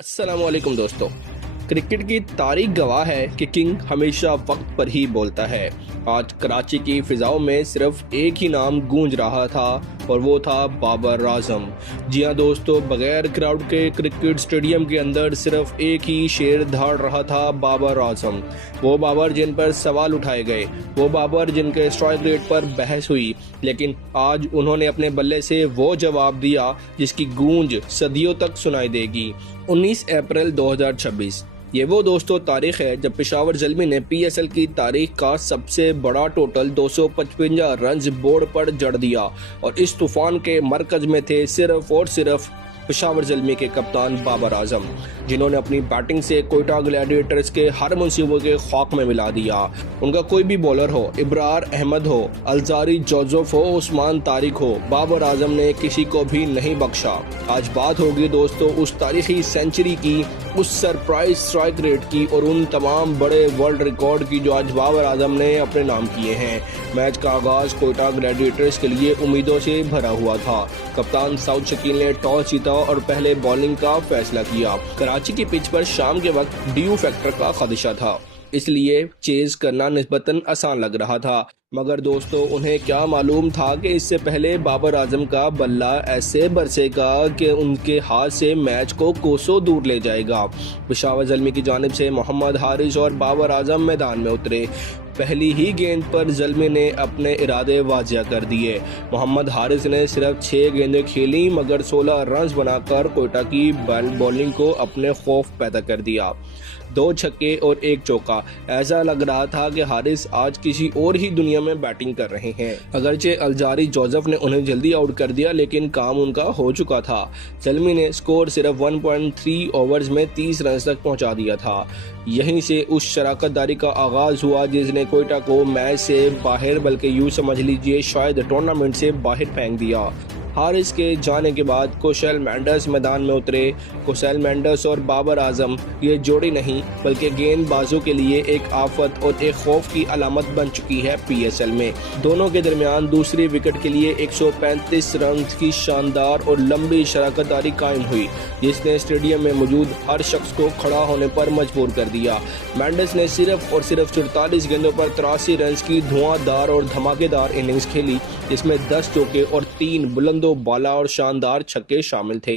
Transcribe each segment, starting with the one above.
अस्सलाम वालेकुम दोस्तों। क्रिकेट की तारीख गवाह है कि किंग हमेशा वक्त पर ही बोलता है। आज कराची की फिजाओं में सिर्फ एक ही नाम गूंज रहा था और वो था बाबर आजम। जी हाँ दोस्तों, बगैर क्राउड के क्रिकेट स्टेडियम के अंदर सिर्फ एक ही शेर दहाड़ रहा था, बाबर आजम। वो बाबर जिन पर सवाल उठाए गए, वो बाबर जिनके स्ट्राइक रेट पर बहस हुई, लेकिन आज उन्होंने अपने बल्ले से वो जवाब दिया जिसकी गूंज सदियों तक सुनाई देगी। 19 अप्रैल 2026 ये वो दोस्तों तारीख है जब पेशावर ज़ल्मी ने पीएसएल की तारीख का सबसे बड़ा टोटल 255 रन्स बोर्ड पर जड़ दिया और इस तूफान के मरकज में थे सिर्फ और सिर्फ पेशावर ज़ल्मी के कप्तान बाबर आजम, जिन्होंने अपनी बैटिंग से कोयटा ग्लैडिएटर्स के हर मुसीबों के खाक में मिला दिया। उनका कोई भी बॉलर हो, इब्रार अहमद हो, अलजारी जोसेफ हो, उस्मान तारिक हो, बाबर आजम ने किसी को भी नहीं बख्शा। आज बात होगी दोस्तों उस तारीखी सेंचुरी की, उस सरप्राइज स्ट्राइक रेट की और उन तमाम बड़े वर्ल्ड रिकॉर्ड की जो आज बाबर आजम ने अपने नाम किए हैं। मैच का आगाज कोयटा ग्लैडिएटर्स के लिए उम्मीदों से भरा हुआ था। कप्तान साउद शकील ने टॉस जीता और पहले बॉलिंग का फैसला किया। कराची की पिच पर शाम के वक्त ड्यू फैक्टर का खदशा था, इसलिए चेज करना निस्बतन आसान लग रहा था। मगर दोस्तों उन्हें क्या मालूम था कि इससे पहले बाबर आजम का बल्ला ऐसे बरसेगा कि उनके हाथ से मैच को कोसों दूर ले जाएगा। पेशावर ज़ल्मी की जानिब से मोहम्मद हारिस और बाबर आजम मैदान में उतरे। पहली ही गेंद पर ज़ल्मी ने अपने इरादे वाजिया कर दिए। मोहम्मद हारिस ने सिर्फ 6 गेंदें खेली मगर 16 रन्स बनाकर कोयटा की बॉलिंग को अपने खौफ पैदा कर दिया। 2 छक्के और 1 चौका। ऐसा लग रहा था कि हारिस आज किसी और ही दुनिया में बैटिंग कर रहे हैं। अगरचे अलजारी जोसेफ ने उन्हें जल्दी आउट कर दिया, लेकिन काम उनका हो चुका था। ज़ल्मी ने स्कोर सिर्फ 1.3 ओवर्स में 30 रन तक पहुंचा दिया था। यहीं से उस शराकतदारी का आगाज हुआ जिसने कोयटा को मैच से बाहर, बल्कि यूँ समझ लीजिए शायद टूर्नामेंट से बाहर फेंक दिया। हारिस के जाने के बाद कुशल मेंडस मैदान में उतरे। कुशल मेंडस और बाबर आजम ये जोड़ी नहीं बल्कि गेंदबाजों के लिए एक आफत और एक खौफ की अलामत बन चुकी है पीएसएल में। दोनों के दरमियान दूसरी विकेट के लिए 135 रन की शानदार और लंबी शराकतदारी कायम हुई, जिसने स्टेडियम में मौजूद हर शख्स को खड़ा होने पर मजबूर कर दिया। मेंडस ने सिर्फ और सिर्फ 44 गेंदों पर 83 रन की धुआंधार और धमाकेदार इनिंग्स खेली, जिसमें 10 चौके और 3 बुलंदो बाला और शानदार छक्के शामिल थे।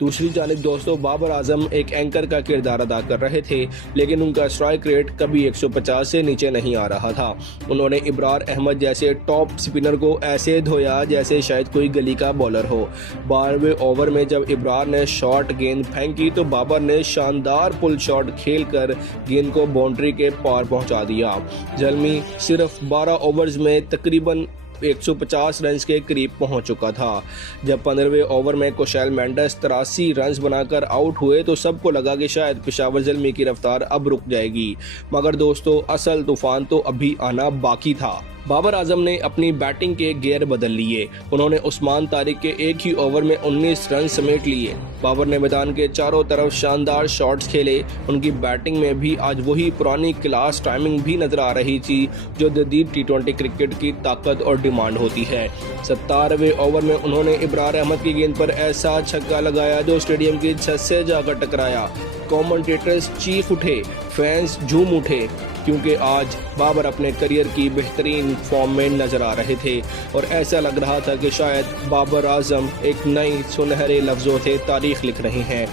दूसरी जानिब दोस्तों बाबर आजम एक एंकर का किरदार अदा कर रहे थे, लेकिन उनका स्ट्राइक रेट कभी 150 से नीचे नहीं आ रहा था। उन्होंने इब्रार अहमद जैसे टॉप स्पिनर को ऐसे धोया जैसे शायद कोई गली का बॉलर हो। 12वें ओवर में जब इब्रार ने शॉर्ट गेंद फेंकी तो बाबर ने शानदार पुल शॉट खेलकर गेंद को बाउंड्री के पार पहुंचा दिया। ज़ल्मी सिर्फ 12 ओवर्स में तकरीबन 150 रन के करीब पहुंच चुका था। जब 15वें ओवर में कुशल मेंडस 83 रन बनाकर आउट हुए तो सबको लगा कि शायद पेशावर ज़ल्मी की रफ्तार अब रुक जाएगी, मगर दोस्तों असल तूफान तो अभी आना बाकी था। बाबर आजम ने अपनी बैटिंग के गियर बदल लिए। उन्होंने उस्मान तारिक के एक ही ओवर में 19 रन समेट लिए। बाबर ने मैदान के चारों तरफ शानदार शॉट्स खेले। उनकी बैटिंग में भी आज वही पुरानी क्लास टाइमिंग भी नजर आ रही थी जो जदीद टी20 क्रिकेट की ताकत और डिमांड होती है। 17वें ओवर में उन्होंने इब्रार अहमद की गेंद पर ऐसा छक्का लगाया जो स्टेडियम की छत से जाकर टकराया। कमेंटेटर्स चीख उठे, फैंस झूम उठे, क्योंकि आज बाबर अपने करियर की बेहतरीन फॉर्म में नजर आ रहे थे और ऐसा लग रहा था कि शायद बाबर आजम एक नई सुनहरे लफ्जों से तारीख लिख रहे हैं।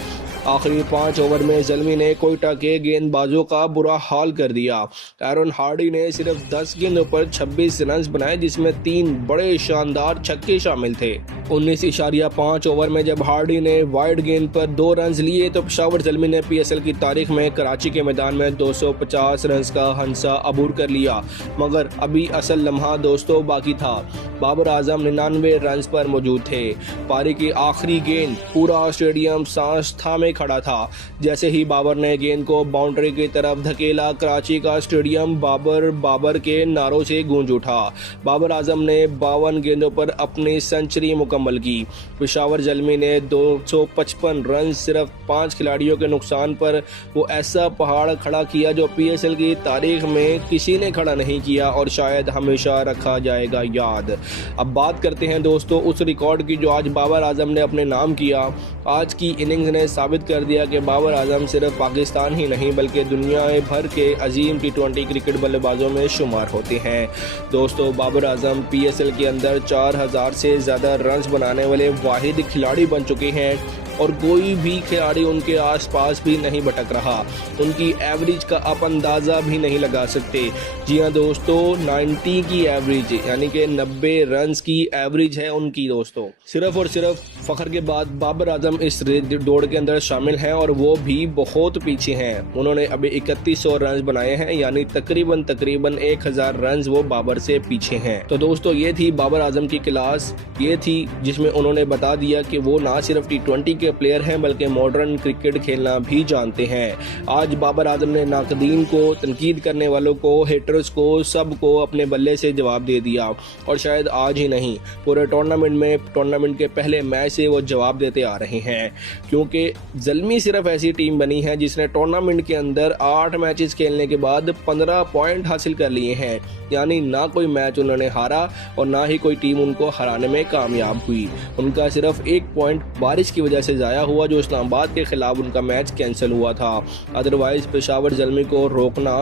आखिरी 5 ओवर में ज़ल्मी ने कोयटा के गेंदबाजों का बुरा हाल कर दिया। एरन हार्डी ने सिर्फ 10 गेंदों पर 26 रन बनाए, जिसमें 3 बड़े शानदार छक्के शामिल थे। 19.5 ओवर में जब हार्डी ने वाइड गेंद पर 2 रन लिए तो पेशावर ज़ल्मी ने पीएसएल की तारीख में कराची के मैदान में 250 रन का हंसा अबूर कर लिया। मगर अभी असल लम्हा दोस्तों बाकी था। बाबर आजम 99 रन पर मौजूद थे। पारी की आखिरी गेंद, पूरा स्टेडियम सांस थामे खड़ा था। जैसे ही बाबर ने गेंद को बाउंड्री की तरफ धकेला, कराची का स्टेडियम बाबर बाबर के नारों से गूंज उठा। बाबर आजम ने 52 गेंदों पर अपनी सेंचुरी मुकम्मल की। पेशावर ज़ल्मी ने 255 रन सिर्फ 5 खिलाड़ियों के नुकसान पर वो ऐसा पहाड़ खड़ा किया जो पीएसएल की तारीख में किसी ने खड़ा नहीं किया और शायद हमेशा रखा जाएगा याद। अब बात करते हैं दोस्तों उस रिकॉर्ड की जो आज बाबर आजम ने अपने नाम किया। आज की इनिंग्स ने साबित कर दिया कि बाबर आजम सिर्फ पाकिस्तान ही नहीं बल्कि दुनिया भर के अजीम T20 क्रिकेट बल्लेबाजों में शुमार होते हैं। दोस्तों, बाबर आजम PSL के अंदर 4000 से ज़्यादा रन्स बनाने वाले वाहिद खिलाड़ी बन चुके हैं और कोई भी खिलाड़ी उनके आसपास भी नहीं भटक रहा। उनकी एवरेज का आप अंदाज़ा भी नहीं लगा सकते। जी हाँ दोस्तों, 90 की एवरेज यानी कि 90 रन्स की एवरेज है उनकी। दोस्तों, सिर्फ और सिर्फ फ़ख्र के बाद बाबर आजम इस दौड़ के अंदर शामिल हैं और वो भी बहुत पीछे हैं। उन्होंने अभी 3100 रन्स बनाए हैं, यानी तकरीबन 1000 रन्स वो बाबर से पीछे हैं। तो दोस्तों, ये थी बाबर आजम की क्लास, ये थी जिसमें उन्होंने बता दिया कि वो ना सिर्फ T20 के प्लेयर हैं बल्कि मॉडर्न क्रिकेट खेलना भी जानते हैं। आज बाबर आजम ने नाकदीन को, तनकीद करने वालों को, हेटर्स को, सबको अपने बल्ले से जवाब दे दिया और शायद आज ही नहीं, पूरे टूर्नामेंट के पहले मैच से वो जवाब देते आ रहे हैं, क्योंकि ज़ल्मी सिर्फ ऐसी टीम बनी है जिसने टूर्नामेंट के अंदर 8 मैचेस खेलने के बाद 15 पॉइंट हासिल कर लिए हैं। यानी ना कोई मैच उन्होंने हारा और ना ही कोई टीम उनको हराने में कामयाब हुई। उनका सिर्फ 1 पॉइंट बारिश की वजह से ज़ाया हुआ, जो इस्लामाबाद के खिलाफ उनका मैच कैंसिल हुआ था। अदरवाइज पेशावर ज़ल्मी को रोकना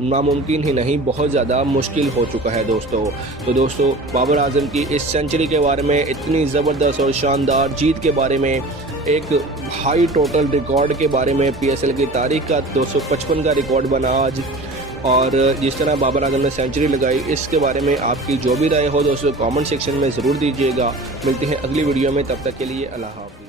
नामुमकिन ही नहीं, बहुत ज़्यादा मुश्किल हो चुका है दोस्तों। तो दोस्तों, बाबर आजम की इस सेंचुरी के बारे में, इतनी ज़बरदस्त और शानदार जीत के बारे में, एक हाई टोटल रिकॉर्ड के बारे में, PSL की तारीख का 255 का रिकॉर्ड बना आज, और जिस तरह बाबर आजम ने सेंचुरी लगाई, इसके बारे में आपकी जो भी राय हो दोस्तों कमेंट सेक्शन में ज़रूर दीजिएगा। मिलते हैं अगली वीडियो में, तब तक के लिए अल्लाह हाफ़िज़।